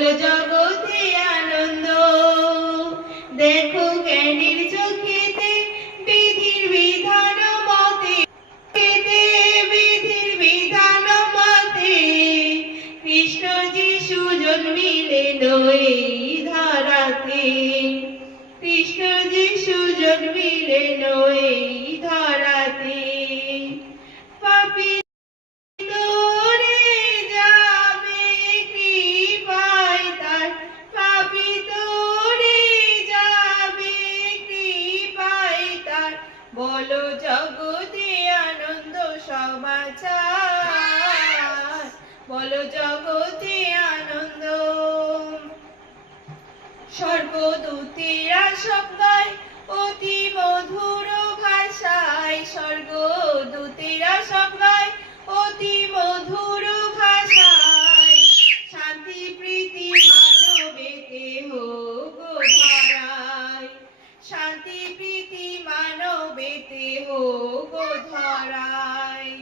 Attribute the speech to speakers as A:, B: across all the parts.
A: সকল জগতে আনন্দ। দেখো জ্ঞানীর চোখেতে বিধির বিধান মতে বিধির বিধান মতে। কৃষ্ণ যিশু জন্মিলেন এই ধারাতে। কৃষ্ণ যিশু জন্মিলেন বলো জগতে আনন্দ সমাচার। বলো জগতে আনন্দ। সর্বদূতেরা সব গায় অতি মধুর মানবেতে হোক ধরায়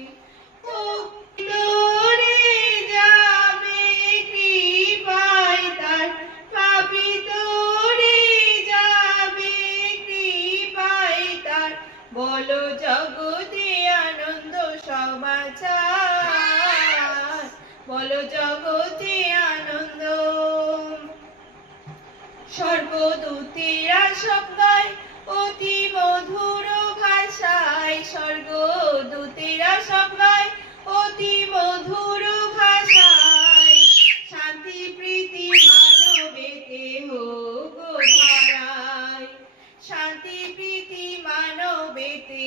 A: বলো জগতে আনন্দ সমাচার, বলো জগতে আনন্দ। স্বর্গদূতেরা সব গায় অতি মধুর ভাষায় স্বর্গদূতেরা সব অতি মধুর ভাষায়। শান্তি প্রীতি মানবেতে হোক ধরায়। শান্তি প্রীতি মানবেতে